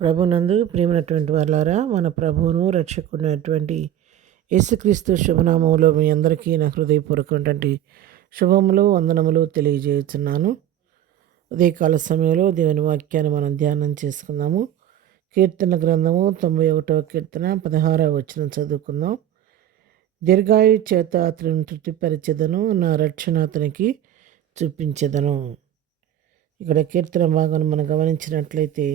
ప్రభునందు ప్రియమైనటువంటి వారులారా, మన ప్రభువును రక్షకునైనటువంటి యేసుక్రీస్తు శుభనామములో మీ అందరికీ నా హృదయపూర్వకమైనటువంటి శుభములు వందనములు తెలియజేస్తున్నాను. ఉదయకాల సమయంలో దేవుని వాక్యాన్ని మనం ధ్యానం చేసుకుందాము. కీర్తన గ్రంథము 91వ కీర్తన 16వ వచనం చదువుకుందాం. దీర్ఘాయు చేత అతను తృప్తిపరిచెదను, నా రక్షణ అతనికి చూపించెదను. ఇక్కడ కీర్తన భాగాన్ని మనం గమనించినట్లయితే,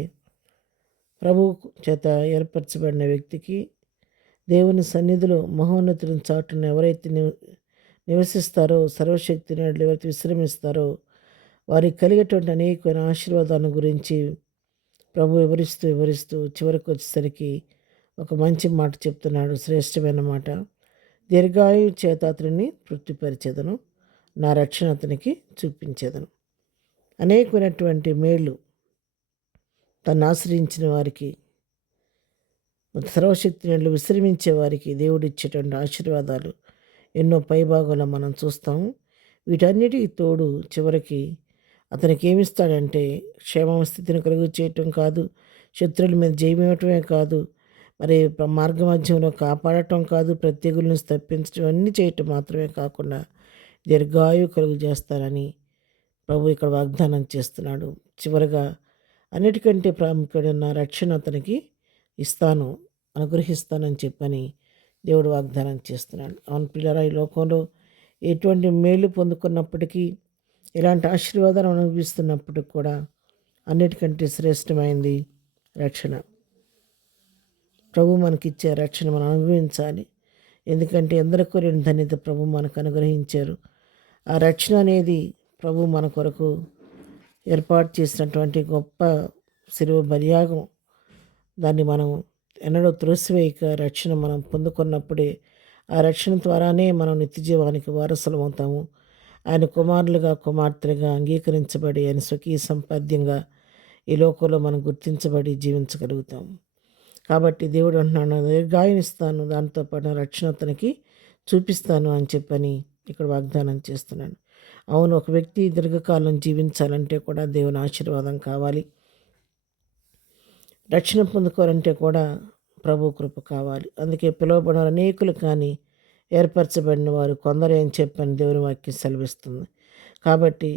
ప్రభు చేత ఏర్పరచబడిన వ్యక్తికి దేవుని సన్నిధిలో మహోన్నతుని చాటున ఎవరైతే నివసిస్తారో, సర్వశక్తిని ఎవరైతే విశ్రమిస్తారో వారికి కలిగేటువంటి అనేకమైన ఆశీర్వాదాలను గురించి ప్రభు వివరిస్తూ చివరికి వచ్చేసరికి ఒక మంచి మాట చెప్తున్నాడు, శ్రేష్టమైన మాట. దీర్ఘాయు చేత అతనిని తృప్తిపరిచేదను, నా రక్షణ అతనికి చూపించేదను. అనేకమైనటువంటి మేళ్ళు తను ఆశ్రయించిన వారికి, సర్వశక్తిని విశ్రమించే వారికి దేవుడిచ్చేటువంటి ఆశీర్వాదాలు ఎన్నో పైభాగంలో మనం చూస్తాము. వీటన్నిటికి తోడు చివరికి అతనికి ఏమిస్తాడంటే, క్షేమ స్థితిని కలుగు చేయటం కాదు, శత్రువుల మీద జయమివ్వటమే కాదు, మరి మార్గ మధ్యంలో కాపాడటం కాదు, ప్రత్యేకులను తప్పించడం అన్నీ చేయటం మాత్రమే కాకుండా దీర్ఘాయు కలుగు చేస్తానని ప్రభు ఇక్కడ వాగ్దానం చేస్తున్నాడు. చివరగా అన్నిటికంటే ప్రాముఖ్యమైన రక్షణ అతనికి ఇస్తాను, అనుగ్రహిస్తానని చెప్పని దేవుడు వాగ్దానం చేస్తున్నాడు. అవును పిల్లరా, ఈ లోకంలో ఎటువంటి మేలు పొందుకున్నప్పటికీ, ఇలాంటి ఆశీర్వాదాలు అనుభవిస్తున్నప్పటికి కూడా అన్నిటికంటే శ్రేష్టమైంది రక్షణ. ప్రభు మనకిచ్చే రక్షణ మనం అనుభవించాలి. ఎందుకంటే ఎందరికో లేని ధన్యత ప్రభు మనకు అనుగ్రహించారు. ఆ రక్షణ అనేది ప్రభు మన కొరకు ఏర్పాటు చేసినటువంటి గొప్ప శిలువ బలియాగం. దాన్ని మనం ఎన్నడూ త్రోసివేయక రక్షణ మనం పొందుకున్నప్పుడే, ఆ రక్షణ ద్వారానే మనం నిత్యజీవానికి వారసులం అవుతాము. ఆయన కుమారులుగా, కుమార్తెలుగా అంగీకరించబడి ఆయన స్వకీయ సంపాద్యంగా ఈ లోకంలో మనం గుర్తించబడి జీవించగలుగుతాము. కాబట్టి దేవుడు అంటున్నాడు, దీర్ఘాయునిస్తాను, దాంతోపాటు రక్షణ అతనికి చూపిస్తాను అని చెప్పని ఇక్కడ వాగ్దానం చేస్తున్నాను. అవును, ఒక వ్యక్తి దీర్ఘకాలం జీవించాలంటే కూడా దేవుని ఆశీర్వాదం కావాలి. రక్షణ పొందుకోవాలంటే కూడా ప్రభు కృప కావాలి. అందుకే పిలువబడిన అనేకులు కానీ ఏర్పరచబడిన వారు కొందరే అని చెప్పని దేవుని వాక్యం సెలవిస్తుంది. కాబట్టి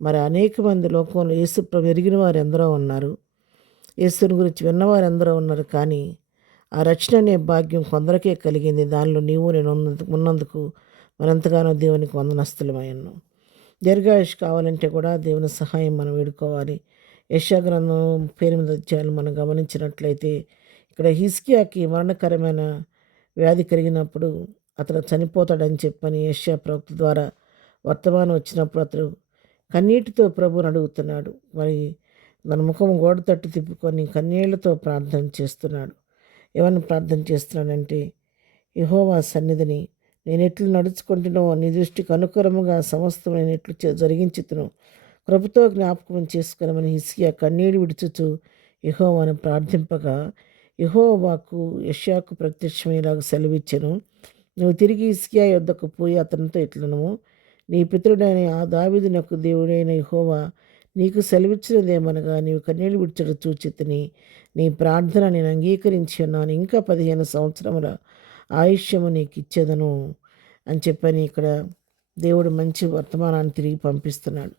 మరి అనేక మంది లోకంలో యేసు ప్రభు ఎరిగిన వారు ఎందరో ఉన్నారు, యేసుని గురించి విన్నవారు ఎందరో ఉన్నారు. కానీ ఆ రక్షణ అనే భాగ్యం కొందరికే కలిగింది. దానిలో నీవు నేను ఉన్నందుకు మరింతగానో దేవునికి వందనస్తులమై ఉన్నాం. దీర్ఘాయుష్ కావాలంటే కూడా దేవుని సహాయం మనం వేడుకోవాలి. యెషయా గ్రంథం 38 అధ్యాయాలు మనం గమనించినట్లయితే, ఇక్కడ హిజ్కియాకి మరణకరమైన వ్యాధి కలిగినప్పుడు అతను చనిపోతాడని చెప్పని యెషయా ప్రవక్త ద్వారా వర్తమానం వచ్చినప్పుడు అతడు కన్నీటితో ప్రభువుని అడుగుతున్నాడు. మరి తన ముఖం గోడ తట్టు తిప్పుకొని కన్నీళ్లతో ప్రార్థన చేస్తున్నాడు. ఏమని ప్రార్థన చేస్తున్నాడంటే, యెహోవా సన్నిధిని నేను ఎట్లు నడుచుకుంటున్నో, నీ దృష్టికి అనుకూలముగా సమస్తం నేను ఎట్లు జరిగించుతును, కృపతో జ్ఞాపకం చేసుకునమని హిజ్కియా కన్నీడు విడుచుచు యెహోవాను ప్రార్థింపగా, యెహోవాకు యెషయాకు ప్రత్యక్షమయ్యేలాగా సెలవిచ్చెను. నువ్వు తిరిగి హిజ్కియా యొద్దకు పోయి అతనితో ఇట్లనము, నీ పితరుడైన ఆ దావీదునకు దేవుడైన యెహోవా నీకు సెలవిచ్చినదేమనగా, నీవు కన్నీళ్ళు విడిచట చూచితిని, నీ ప్రార్థన నేను అంగీకరించి ఉన్నాను, ఇంకా 15 సంవత్సరముల ఆయుష్యము నీకు ఇచ్చేదను అని చెప్పని ఇక్కడ దేవుడు మంచి వర్తమానాన్ని తిరిగి పంపిస్తున్నాడు.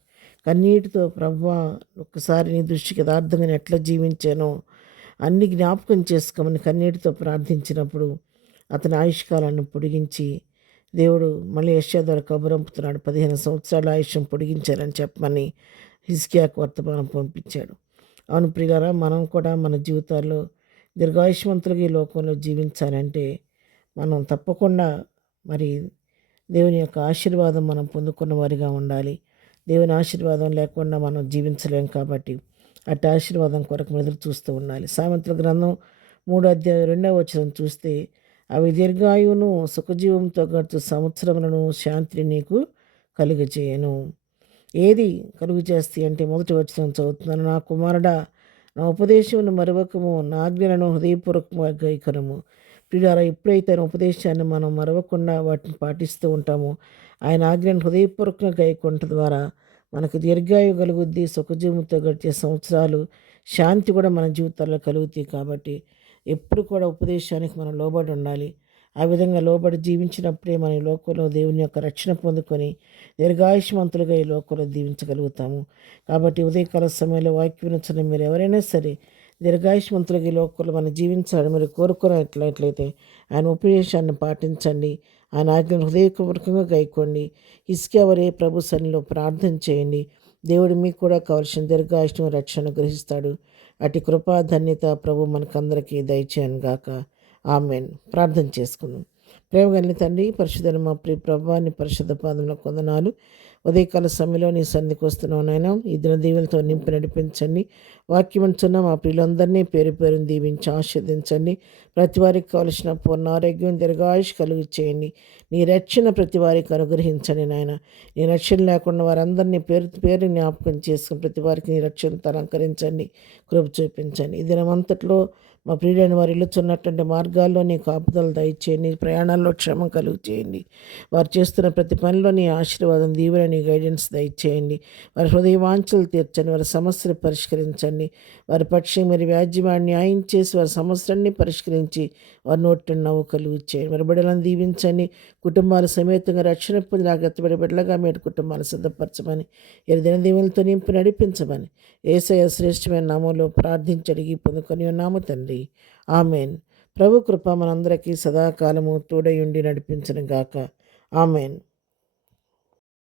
కన్నీటితో, ప్రభువా ఒక్కసారి నీ దృష్టికి యథార్థంగా నేను ఎట్లా జీవించానో అన్ని జ్ఞాపకం చేసుకోమని కన్నీటితో ప్రార్థించినప్పుడు అతని ఆయుష్కాలాన్ని పొడిగించి దేవుడు మళ్ళీ యెషయా ద్వారా కబురంపుతున్నాడు. 15 సంవత్సరాల ఆయుష్యం పొడిగించారని చెప్పమని హిజ్కియాకు వర్తమానం పంపించాడు. అవును ప్రియులారా, మనం కూడా మన జీవితాల్లో దీర్ఘాయుష్మంతులుగా ఈ లోకంలో జీవించాలంటే మనం తప్పకుండా మరి దేవుని యొక్క ఆశీర్వాదం మనం పొందుకున్న వారిగా ఉండాలి. దేవుని ఆశీర్వాదం లేకుండా మనం జీవించలేం. కాబట్టి అట్టి ఆశీర్వాదం కొరకు ఎదురు చూస్తూ ఉండాలి. సామెతల గ్రంథం 3వ అధ్యాయం 2వ వచనం చూస్తే, అవి దీర్ఘాయువును సుఖజీవంతో గడుచు సంవత్సరములను శాంతిని నీకు కలుగజేయను. ఏది కలుగు చేస్తాయి అంటే, మొదటి వచనం చదువుతున్నాను, నా కుమారుడా నా ఉపదేశమును మరవకము, నా ఆజ్ఞలను హృదయపూర్వకంగా గైకొనుము. ప్రియులారా, ఎప్పుడైతే ఆయన ఉపదేశాన్ని మనం మరవకుండా వాటిని పాటిస్తూ ఉంటామో, ఆయన ఆజ్ఞను హృదయపూర్వకంగా గైకొనటం ద్వారా మనకు దీర్ఘాయువు కలుగుద్ది, సుఖజీవంతో గడిచే సంవత్సరాలు, శాంతి కూడా మన జీవితాల్లో కలుగుతాయి. కాబట్టి ఎప్పుడు కూడా ఉపదేశానికి మనం లోబడి ఉండాలి. ఆ విధంగా లోబడి జీవించినప్పుడే మన ఈ లోకంలో దేవుని యొక్క రక్షణ పొందుకొని దీర్ఘాయుష్మంతులుగా ఈ లోకంలో దీవించగలుగుతాము. కాబట్టి ఉదయకాల సమయంలో వాక్యం వినుచున్న మీరు ఎవరైనా సరే దీర్ఘాయుష్మంతులుగా ఈ లోకంలో మనం జీవించాలని మీరు కోరుకున్నట్లయితే ఆయన ఉపదేశాన్ని పాటించండి. ఆయన ఆజ్ఞను హృదయపూర్వకంగా గైకోండి. హిజ్కియా వలె ప్రభు సన్నిధిలో ప్రార్థన చేయండి. దేవుడు మీకు కూడా కావలసిన దీర్ఘాయుష్ను రక్షణ గ్రహిస్తాడు. అటు కృపా ధన్యత ప్రభు మనకందరికీ దయచేయను గాక. ఆమెన్. ప్రార్థన చేసుకుందాం. ప్రేమ కలిగిన తండ్రి, పరిశుద్ధుల మా ప్రియ ప్రభువాని పరిశుద్ధ పాదముల కొందనాలు. ఉదయకాల సమయంలో నీ సన్నిధికి వస్తున్నావు నాయన. ఈ దిన దీవులతో నింపి నడిపించండి. వాక్యం అంటున్న మా ప్రియులందరినీ పేరు పేరుని దీవించి ఆస్వాదించండి. ప్రతి వారికి కావలసిన పూర్ణ ఆరోగ్యం దీర్ఘాయుష్ కలుగు చేయండి. నీ రక్షణ ప్రతి వారికి అనుగ్రహించండి నాయన. నీ రక్షణ లేకుండా వారందరినీ పేరు పేరు జ్ఞాపకం చేసుకుని ప్రతి వారికి నీ రక్షణతో అలంకరించండి, కృప చూపించండి. ఈ దినమంతట్లో మా ప్రియుడైన వారు ఇల్లుచున్నటువంటి మార్గాల్లో నీ కాపుదలు దయచేయండి. ప్రయాణాల్లో క్షేమం కలుగు చేయండి. వారు చేస్తున్న ప్రతి పనిలో నీ ఆశీర్వాదం, దీవెన, నీ గైడెన్స్ దయచేయండి. వారి హృదయ వాంఛలు తీర్చండి. వారి సమస్యలు పరిష్కరించండి. వారి పక్షం మరి వ్యాజ్యమాన్ని న్యాయం చేసి వారి సమస్యలన్నీ పరిష్కరించి వారి నోటి నవ్వు కలుగు చేయండి. వారి బిడ్డలను దీవించండి. కుటుంబాల సమేతంగా రక్షణ పొంది జాగ్రత్తపడి బిడ్డలుగా మేటి కుటుంబాలు సిద్ధపరచమని, దిన దీవులతో నింపి నడిపించమని యేసయ్య శ్రేష్టమైన నామంలో ప్రార్థించి అడిగి పొందుకొని ఉన్నాము తండ్రి. ఆమెన్. ప్రభు కృప మనందరికీ సదాకాలము తోడై ఉండి నడిపించును గాక. ఆమెన్.